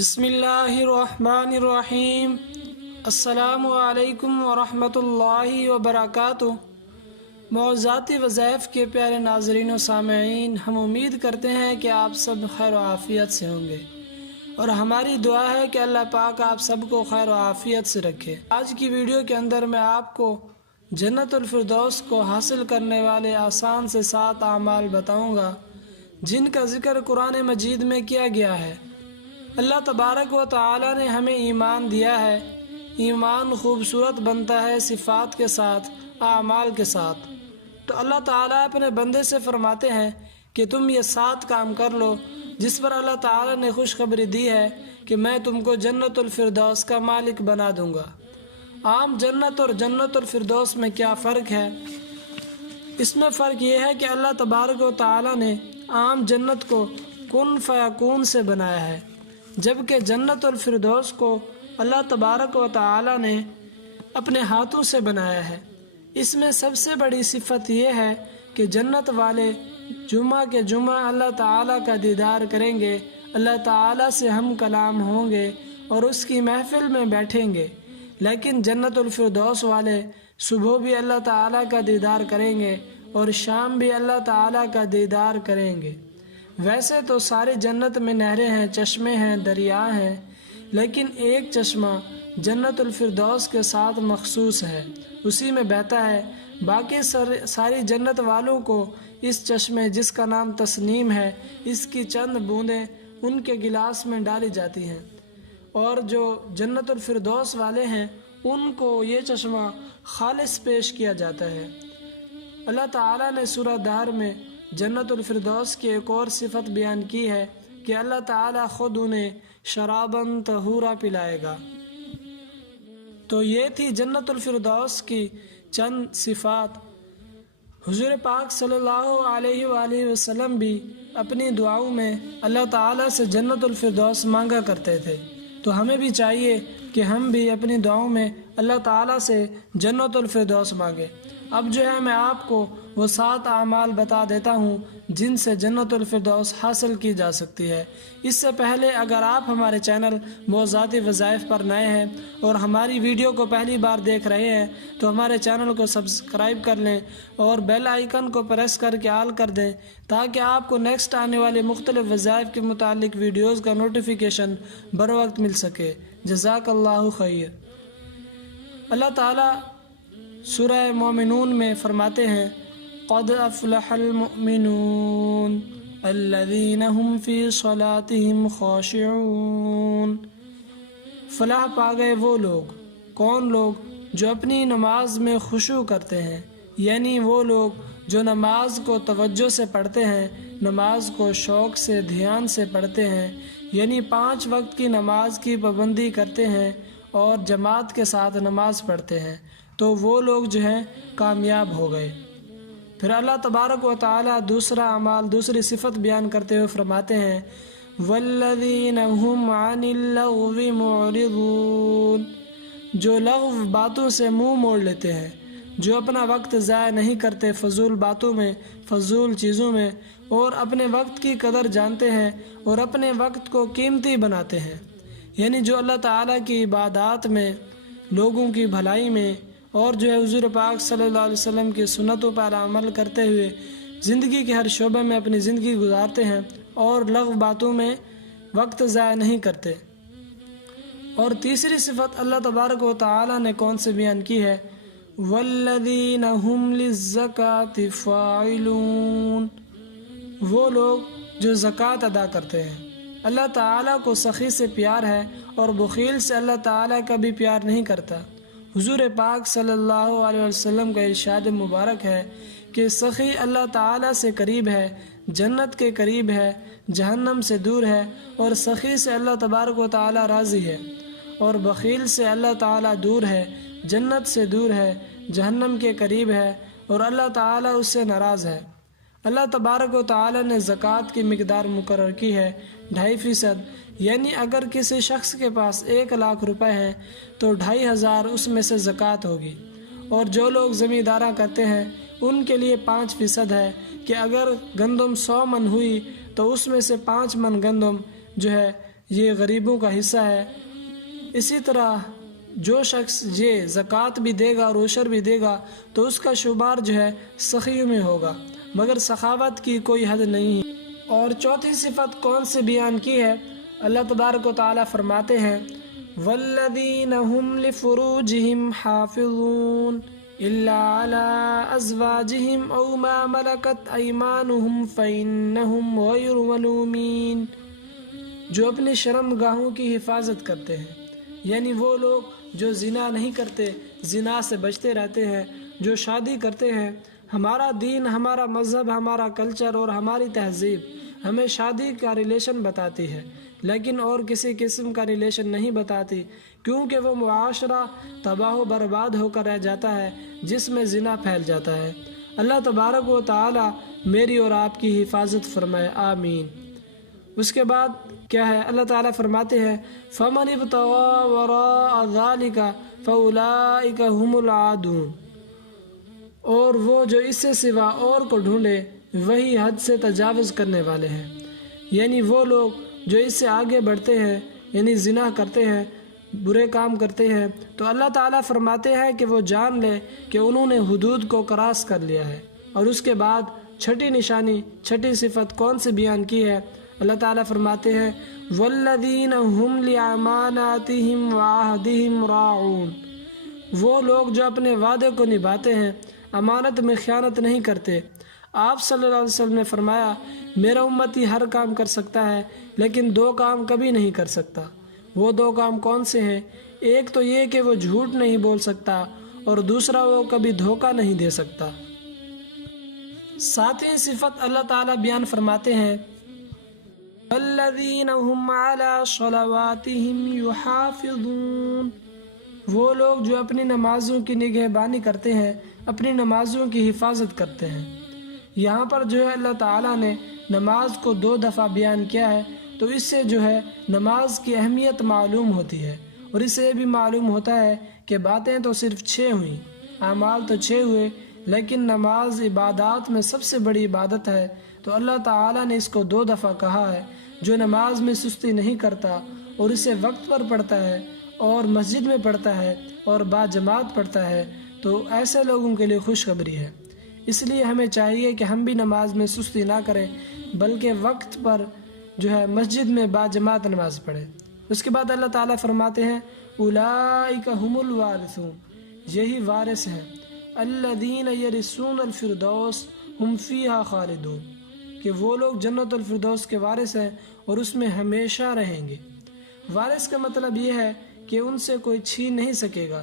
بسم اللہ الرحمن الرحیم۔ السلام علیکم ورحمۃ اللہ وبرکاتہ۔ معززاتی وظائف کے پیارے ناظرین و سامعین، ہم امید کرتے ہیں کہ آپ سب خیر و عافیت سے ہوں گے، اور ہماری دعا ہے کہ اللہ پاک آپ سب کو خیر و عافیت سے رکھے۔ آج کی ویڈیو کے اندر میں آپ کو جنت الفردوس کو حاصل کرنے والے آسان سے 7 اعمال بتاؤں گا، جن کا ذکر قرآن مجید میں کیا گیا ہے۔ اللہ تبارک و تعالی نے ہمیں ایمان دیا ہے۔ ایمان خوبصورت بنتا ہے صفات کے ساتھ، اعمال کے ساتھ۔ تو اللہ تعالیٰ اپنے بندے سے فرماتے ہیں کہ تم یہ 7 کام کر لو، جس پر اللہ تعالیٰ نے خوشخبری دی ہے کہ میں تم کو جنت الفردوس کا مالک بنا دوں گا۔ عام جنت اور جنت الفردوس میں کیا فرق ہے؟ اس میں فرق یہ ہے کہ اللہ تبارک و تعالیٰ نے عام جنت کو کن فیکون سے بنایا ہے، جبکہ جنت الفردوس کو اللہ تبارک و تعالی نے اپنے ہاتھوں سے بنایا ہے۔ اس میں سب سے بڑی صفت یہ ہے کہ جنت والے جمعہ کے جمعہ اللہ تعالی کا دیدار کریں گے، اللہ تعالی سے ہم کلام ہوں گے اور اس کی محفل میں بیٹھیں گے۔ لیکن جنت الفردوس والے صبح بھی اللہ تعالی کا دیدار کریں گے اور شام بھی اللہ تعالی کا دیدار کریں گے۔ ویسے تو ساری جنت میں نہریں ہیں، چشمے ہیں، دریا ہیں، لیکن ایک چشمہ جنت الفردوس کے ساتھ مخصوص ہے، اسی میں بہتا ہے۔ باقی ساری جنت والوں کو اس چشمے، جس کا نام تسنیم ہے، اس کی چند بوندیں ان کے گلاس میں ڈالی جاتی ہیں، اور جو جنت الفردوس والے ہیں ان کو یہ چشمہ خالص پیش کیا جاتا ہے۔ اللہ تعالیٰ نے سورہ دہر میں جنت الفردوس کی ایک اور صفت بیان کی ہے کہ اللہ تعالیٰ خود انہیں شراباً طہورا پلائے گا۔ تو یہ تھی جنت الفردوس کی چند صفات۔ حضور پاک صلی اللہ علیہ وآلہ وسلم بھی اپنی دعاؤں میں اللہ تعالیٰ سے جنت الفردوس مانگا کرتے تھے، تو ہمیں بھی چاہیے کہ ہم بھی اپنی دعاؤں میں اللہ تعالیٰ سے جنت الفردوس مانگیں۔ اب جو ہے میں آپ کو وہ 7 اعمال بتا دیتا ہوں جن سے جنت الفردوس حاصل کی جا سکتی ہے۔ اس سے پہلے اگر آپ ہمارے چینل معززاتی وظائف پر نئے ہیں اور ہماری ویڈیو کو پہلی بار دیکھ رہے ہیں تو ہمارے چینل کو سبسکرائب کر لیں اور بیل آئیکن کو پریس کر کے آل کر دیں، تاکہ آپ کو نیکسٹ آنے والے مختلف وظائف کے متعلق ویڈیوز کا نوٹیفیکیشن بر وقت مل سکے۔ جزاک اللہ خیر۔ اللہ تعالیٰ سورہ مومنون میں فرماتے ہیں، قد افلح المؤمنون الذین هم فی صلاتهم خاشعون۔ فلاح پا گئے وہ لوگ، کون لوگ؟ جو اپنی نماز میں خشوع کرتے ہیں، یعنی وہ لوگ جو نماز کو توجہ سے پڑھتے ہیں، نماز کو شوق سے، دھیان سے پڑھتے ہیں، یعنی 5 وقت کی نماز کی پابندی کرتے ہیں اور جماعت کے ساتھ نماز پڑھتے ہیں، تو وہ لوگ جو ہیں کامیاب ہو گئے۔ پھر اللہ تبارک و تعالی دوسرا اعمال، دوسری صفت بیان کرتے ہوئے فرماتے ہیں، والذین هم عن اللغو معرضون۔ جو لغو باتوں سے منہ موڑ لیتے ہیں، جو اپنا وقت ضائع نہیں کرتے فضول باتوں میں، فضول چیزوں میں، اور اپنے وقت کی قدر جانتے ہیں اور اپنے وقت کو قیمتی بناتے ہیں، یعنی جو اللہ تعالیٰ کی عبادات میں، لوگوں کی بھلائی میں، اور جو ہے حضور پاک صلی اللہ علیہ وسلم کی سنتوں پر عمل کرتے ہوئے زندگی کے ہر شعبے میں اپنی زندگی گزارتے ہیں اور لغو باتوں میں وقت ضائع نہیں کرتے۔ اور تیسری صفت اللہ تبارک و تعالی نے کون سے بیان کی ہے؟ والذین هم للزکاۃ فاعلون۔ وہ لوگ جو زکوٰۃ ادا کرتے ہیں۔ اللہ تعالیٰ کو سخی سے پیار ہے اور بخیل سے اللہ تعالیٰ کا بھی پیار نہیں کرتا۔ حضور پاک صلی اللہ علیہ وسلم کا ارشاد مبارک ہے کہ سخی اللہ تعالیٰ سے قریب ہے، جنت کے قریب ہے، جہنم سے دور ہے، اور سخی سے اللہ تبارک و تعالیٰ راضی ہے، اور بخیل سے اللہ تعالیٰ دور ہے، جنت سے دور ہے، جہنم کے قریب ہے، اور اللہ تعالیٰ اس سے ناراض ہے۔ اللہ تبارک و تعالیٰ نے زکوٰۃ کی مقدار مقرر کی ہے 2.5%، یعنی اگر کسی شخص کے پاس 1 لاکھ روپے ہیں تو 2,500 اس میں سے زکوٰۃ ہوگی۔ اور جو لوگ زمینداریاں کرتے ہیں ان کے لیے 5% ہے کہ اگر گندم 100 من ہوئی تو اس میں سے 5 من گندم جو ہے یہ غریبوں کا حصہ ہے۔ اسی طرح جو شخص یہ زکوٰۃ بھی دے گا اور عشر بھی دے گا تو اس کا شمار جو ہے سخیوں میں ہوگا، مگر سخاوت کی کوئی حد نہیں ہے۔ اور چوتھی صفت کون سے بیان کی ہے؟ اللہ تبارک و تعالیٰ فرماتے ہیں والذین هم لفروجہم حافظون الا علی ازواجہم او ما ملکت ایمانہم فانہم غیر ملومین، جو اپنی شرم گاہوں کی حفاظت کرتے ہیں، یعنی وہ لوگ جو زنا نہیں کرتے، زنا سے بچتے رہتے ہیں، جو شادی کرتے ہیں۔ ہمارا دین، ہمارا مذہب، ہمارا کلچر اور ہماری تہذیب ہمیں شادی کا ریلیشن بتاتی ہے، لیکن اور کسی قسم کا ریلیشن نہیں بتاتی، کیونکہ وہ معاشرہ تباہ و برباد ہو کر رہ جاتا ہے جس میں زنا پھیل جاتا ہے۔ اللہ تبارک و تعالی میری اور آپ کی حفاظت فرمائے، آمین۔ اس کے بعد کیا ہے؟ اللہ تعالیٰ فرماتے ہیں فَمَنِ ابْتَغَىٰ وَرَاءَ ذَلِكَ فَأُولَٰئِكَ هُمُ الْعَادُونَ، اور وہ جو اس سے سوا اور کو ڈھونڈے وہی حد سے تجاوز کرنے والے ہیں، یعنی وہ لوگ جو اس سے آگے بڑھتے ہیں، یعنی زنا کرتے ہیں، برے کام کرتے ہیں، تو اللہ تعالیٰ فرماتے ہیں کہ وہ جان لے کہ انہوں نے حدود کو کراس کر لیا ہے۔ اور اس کے بعد چھٹی نشانی، چھٹی صفت کون سی بیان کی ہے؟ اللہ تعالیٰ فرماتے ہیں والذین هم لأماناتہم وعہدہم راعون، وہ لوگ جو اپنے وعدے کو نبھاتے ہیں، امانت میں خیانت نہیں کرتے۔ آپ صلی اللہ علیہ وسلم نے فرمایا میرا امتی ہر کام کر سکتا ہے لیکن دو کام کبھی نہیں کر سکتا۔ وہ دو کام کون سے ہیں؟ ایک تو یہ کہ وہ جھوٹ نہیں بول سکتا، اور دوسرا وہ کبھی دھوکہ نہیں دے سکتا۔ ساتویں صفت اللہ تعالیٰ بیان فرماتے ہیں والذین هم علی صلواتہم یحافظون، وہ لوگ جو اپنی نمازوں کی نگہبانی کرتے ہیں، اپنی نمازوں کی حفاظت کرتے ہیں۔ یہاں پر جو ہے اللہ تعالیٰ نے نماز کو 2 دفعہ بیان کیا ہے، تو اس سے جو ہے نماز کی اہمیت معلوم ہوتی ہے، اور اس سے یہ بھی معلوم ہوتا ہے کہ باتیں تو صرف 6 ہوئیں، اعمال تو 6 ہوئے، لیکن نماز عبادات میں سب سے بڑی عبادت ہے۔ تو اللہ تعالیٰ نے اس کو 2 دفعہ کہا ہے۔ جو نماز میں سستی نہیں کرتا اور اسے وقت پر پڑھتا ہے اور مسجد میں پڑھتا ہے اور باجماعت پڑھتا ہے تو ایسے لوگوں کے لیے خوشخبری ہے۔ اس لیے ہمیں چاہیے کہ ہم بھی نماز میں سستی نہ کریں، بلکہ وقت پر جو ہے مسجد میں باجماعت نماز پڑھیں۔ اس کے بعد اللہ تعالیٰ فرماتے ہیں اولئک هم الوارثون، یہی وارث ہیں، الذین یرثون الفردوس هم فیہا خالدون، کہ وہ لوگ جنت الفردوس کے وارث ہیں اور اس میں ہمیشہ رہیں گے۔ وارث کا مطلب یہ ہے کہ ان سے کوئی چھین نہیں سکے گا۔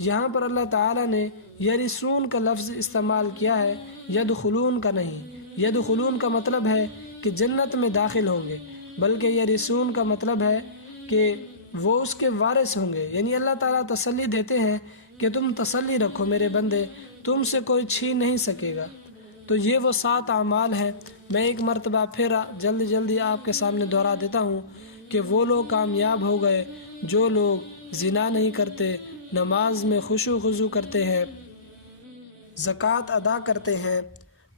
یہاں پر اللہ تعالیٰ نے یرثون کا لفظ استعمال کیا ہے، یدخلون کا نہیں۔ یدخلون کا مطلب ہے کہ جنت میں داخل ہوں گے، بلکہ یرثون کا مطلب ہے کہ وہ اس کے وارث ہوں گے، یعنی اللہ تعالیٰ تسلی دیتے ہیں کہ تم تسلی رکھو میرے بندے، تم سے کوئی چھین نہیں سکے گا۔ تو یہ وہ 7 اعمال ہیں۔ میں ایک مرتبہ پھر جلدی آپ کے سامنے دہرا دیتا ہوں کہ وہ لوگ کامیاب ہو گئے جو لوگ زنا نہیں کرتے، نماز میں خشوع خضوع کرتے ہیں، زکوٰۃ ادا کرتے ہیں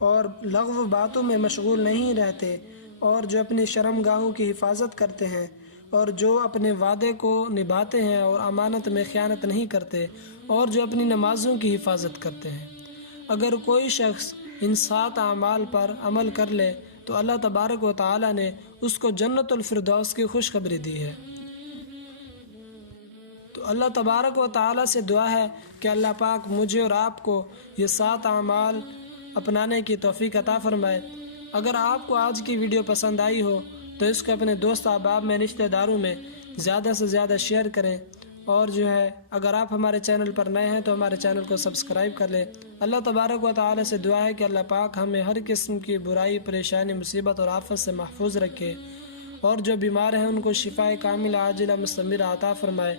اور لغو باتوں میں مشغول نہیں رہتے، اور جو اپنی شرم گاہوں کی حفاظت کرتے ہیں، اور جو اپنے وعدے کو نبھاتے ہیں اور امانت میں خیانت نہیں کرتے، اور جو اپنی نمازوں کی حفاظت کرتے ہیں۔ اگر کوئی شخص ان 7 اعمال پر عمل کر لے تو اللہ تبارک و تعالی نے اس کو جنت الفردوس کی خوشخبری دی ہے۔ تو اللہ تبارک و تعالی سے دعا ہے کہ اللہ پاک مجھے اور آپ کو یہ 7 اعمال اپنانے کی توفیق عطا فرمائے۔ اگر آپ کو آج کی ویڈیو پسند آئی ہو تو اس کو اپنے دوست احباب میں، رشتہ داروں میں زیادہ سے زیادہ شیئر کریں، اور جو ہے اگر آپ ہمارے چینل پر نئے ہیں تو ہمارے چینل کو سبسکرائب کر لیں۔ اللہ تبارک و تعالی سے دعا ہے کہ اللہ پاک ہمیں ہر قسم کی برائی، پریشانی، مصیبت اور آفت سے محفوظ رکھے، اور جو بیمار ہیں ان کو شفاء کاملہ عاجلہ مستمرہ عطا فرمائے،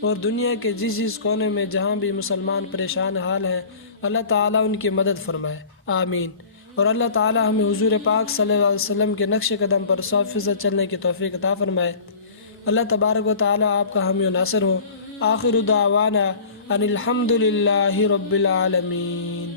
اور دنیا کے جس کونے میں جہاں بھی مسلمان پریشان حال ہیں اللہ تعالیٰ ان کی مدد فرمائے، آمین۔ اور اللہ تعالیٰ ہمیں حضور پاک صلی اللہ علیہ وسلم کے نقش قدم پر 100% چلنے کی توفیق عطا فرمائے۔ اللہ تبارک و تعالیٰ آپ کا حامی و ناصر ہو۔ آخر دعوانا ان الحمد للہ رب العالمین۔